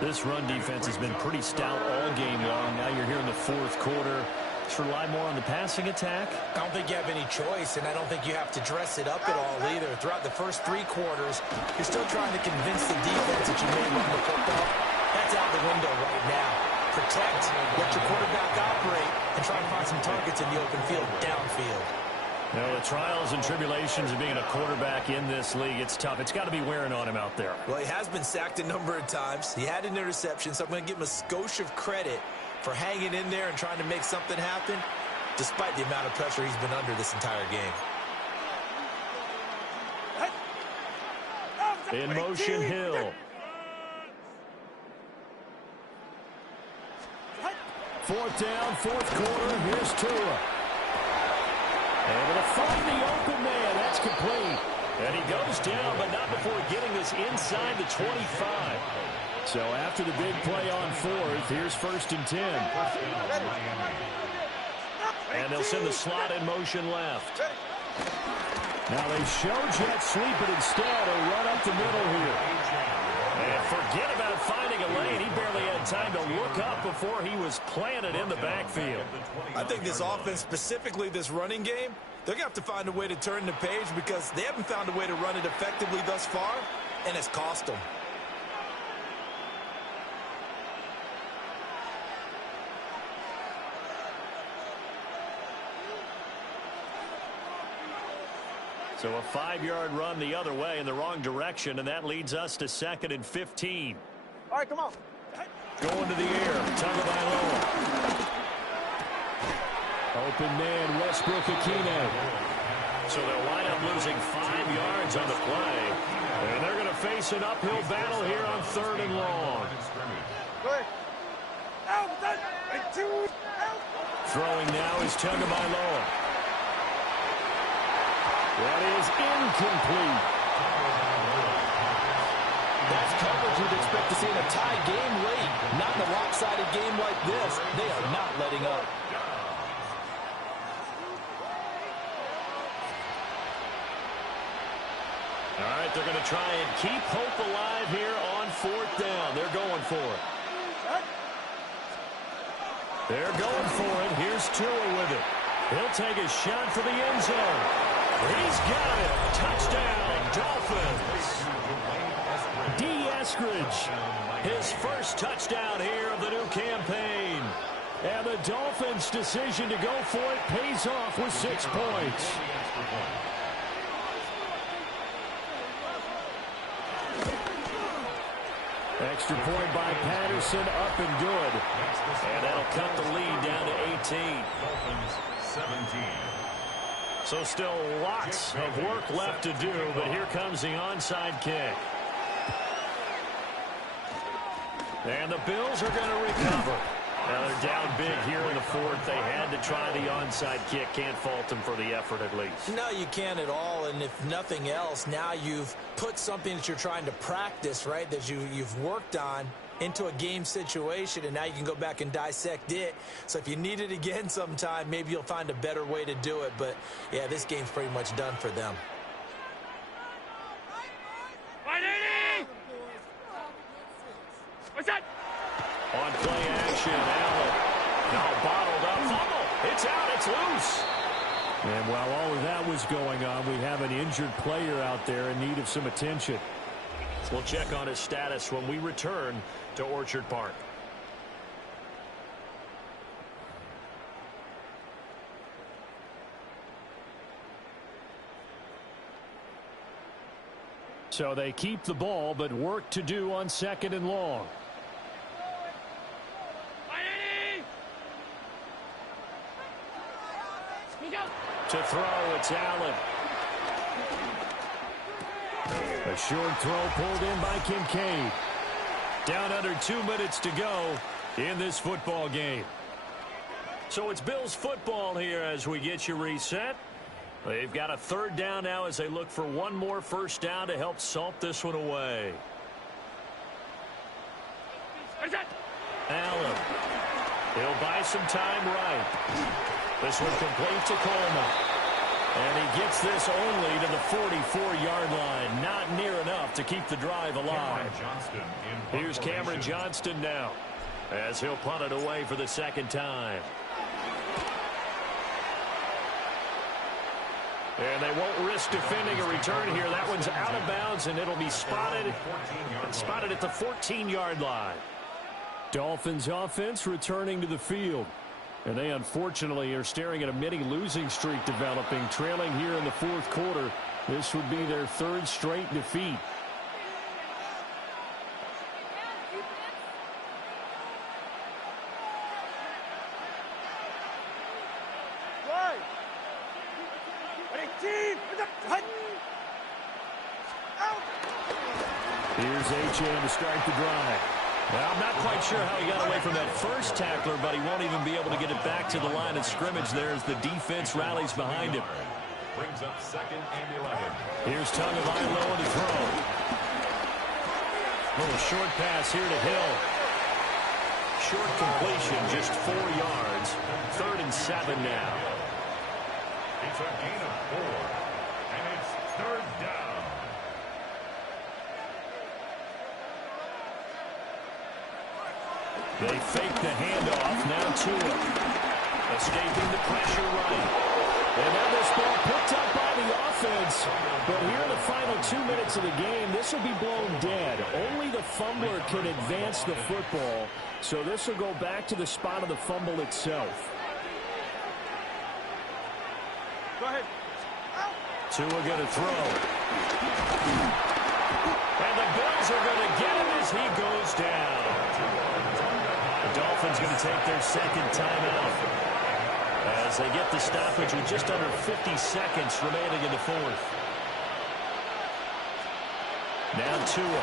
This run defense has been pretty stout all game long. Now you're here in the 4th quarter. Just rely more on the passing attack. I don't think you have any choice, and I don't think you have to dress it up at all either. Throughout the first 3 quarters, you're still trying to convince the defense that you may run the football. That's out the window right now. Protect, let your quarterback operate, and try to find some targets in the open field, downfield. You know, the trials and tribulations of being a quarterback in this league, it's tough. It's got to be wearing on him out there. Well, he has been sacked a number of times. He had an interception, so I'm going to give him a skosh of credit for hanging in there and trying to make something happen, despite the amount of pressure he's been under this entire game. In motion, Hill. 4th down, 4th quarter. Here's Tua. Able to find the open man. That's complete. And he goes down, but not before getting this inside the 25. So after the big play on 4th, here's 1st and 10. And they'll send the slot in motion left. Now they show jet sweep, but instead a run up the middle here. And forget about finding a lane. He barely had time to look up before he was planted in the backfield. I think this offense, specifically this running game, they're going to have to find a way to turn the page because they haven't found a way to run it effectively thus far, and it's cost them. So a 5-yard run the other way in the wrong direction, and that leads us to 2nd and 15. All right, come on. Going to the air. Tagovailoa. Open man, Westbrook Akine. So they'll wind up losing 5 yards on the play. And they're going to face an uphill battle here on 3rd and long. Go ahead. Throwing now is Tagovailoa. That is incomplete. That's coverage you'd expect to see in a tie game late. Not in a lopsided game like this. They are not letting up. All right, they're going to try and keep hope alive here on 4th down. They're going for it. They're going for it. Here's Tua with it. He'll take a shot for the end zone. He's got it. Touchdown, Dolphins. D. Eskridge, his first touchdown here of the new campaign. And the Dolphins' decision to go for it pays off with 6 points. Extra point by Patterson, up and good. And that'll cut the lead down to 18. Dolphins 17. So still lots of work left to do, but here comes the onside kick. And the Bills are going to recover. Now they're down big here in the 4th. They had to try the onside kick. Can't fault them for the effort at least. No, you can't at all. And if nothing else, now you've put something that you're trying to practice, right, that you've worked on into a game situation, and now you can go back and dissect it. So if you need it again sometime, maybe you'll find a better way to do it. But, yeah, this game's pretty much done for them. What's that? On play action, Allen. Now bottled up. Fumble. It's out. It's loose. And while all of that was going on, we have an injured player out there in need of some attention. We'll check on his status when we return to Orchard Park. So they keep the ball, but work to do on 2nd and long. To throw, it's Allen. A short throw pulled in by Kincaid. Down under 2 minutes to go in this football game. So it's Bills football here as we get you reset. They've got a 3rd down now as they look for one more first down to help salt this one away. Allen. He'll buy some time right. This one complete to Coleman. And he gets this only to the 44-yard line. Not near enough to keep the drive alive. Here's Cameron Johnston now as he'll punt it away for the 2nd time. And they won't risk defending a return here. That one's out of bounds, and it'll be spotted at the 14-yard line. Dolphins offense returning to the field. And they unfortunately are staring at a mini losing streak developing, trailing here in the 4th quarter. This would be their 3rd straight defeat. Here's Achane to start the drive. Well, I'm not quite sure how he got away from that first tackler, but he won't even be able to get it back to the line of scrimmage there as the defense rallies behind him. Brings up 2nd and 11. Here's Tagovailoa to throw. Little short pass here to Hill. Short completion, just 4 yards. 3rd and 7 now. It's a gain of 4, and it's 3rd down. They fake the handoff. Now Tua. Escaping the pressure right. And now this ball picked up by the offense. But here in the final 2 minutes of the game, this will be blown dead. Only the fumbler can advance the football. So this will go back to the spot of the fumble itself. Go ahead. Tua going to throw. And the Bills are going to get him as he goes down. The Dolphins going to take their 2nd timeout as they get the stoppage with just under 50 seconds remaining in the 4th. Now Tua.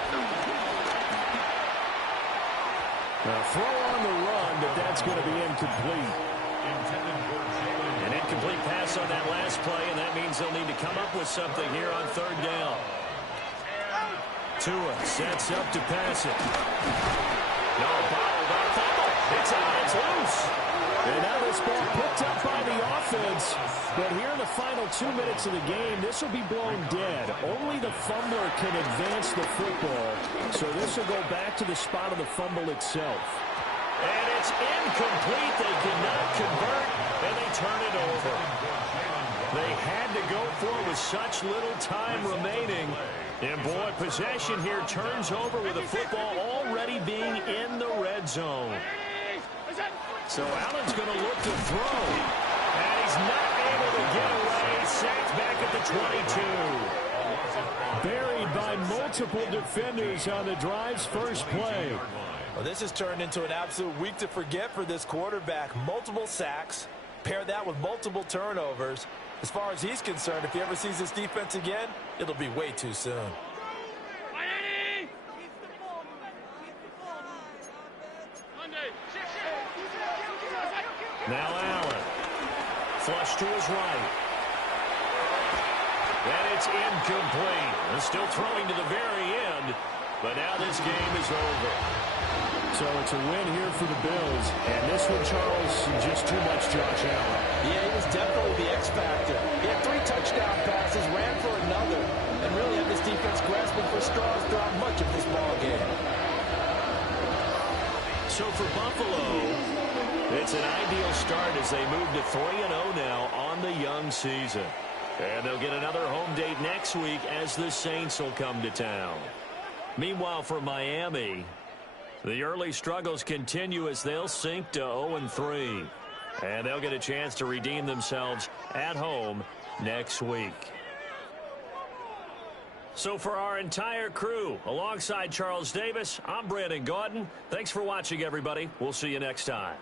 Now throw on the run, but that's going to be incomplete. An incomplete pass on that last play, and that means they'll need to come up with something here on 3rd down. Tua sets up to pass it. No, bottled up. It's out, it's loose. And now this ball picked up by the offense. But here in the final 2 minutes of the game, this will be blown dead. Only the fumbler can advance the football. So this will go back to the spot of the fumble itself. And it's incomplete. They cannot convert, and they turn it over. They had to go for it with such little time remaining. And, boy, possession here turns over with the football already being in the red zone. So Allen's going to look to throw. And he's not able to get away. Sacked back at the 22. Buried by multiple defenders on the drive's first play. Well, this has turned into an absolute week to forget for this quarterback. Multiple sacks. Pair that with multiple turnovers. As far as he's concerned, if he ever sees this defense again, it'll be way too soon. Now Allen. Flush to his right. And it's incomplete. They're still throwing to the very end. But now this game is over. So it's a win here for the Bills. And this one, Charles, just too much Josh Allen. Yeah, he was definitely the X factor. He had 3 touchdown passes, ran for another, and really had this defense grasping for straws throughout much of this ball game. So for Buffalo, it's It's an ideal start as they move to 3-0 now on the young season. And they'll get another home date next week as the Saints will come to town. Meanwhile, for Miami, the early struggles continue as they'll sink to 0-3. And they'll get a chance to redeem themselves at home next week. So for our entire crew, alongside Charles Davis, I'm Brandon Gaudin. Thanks for watching, everybody. We'll see you next time.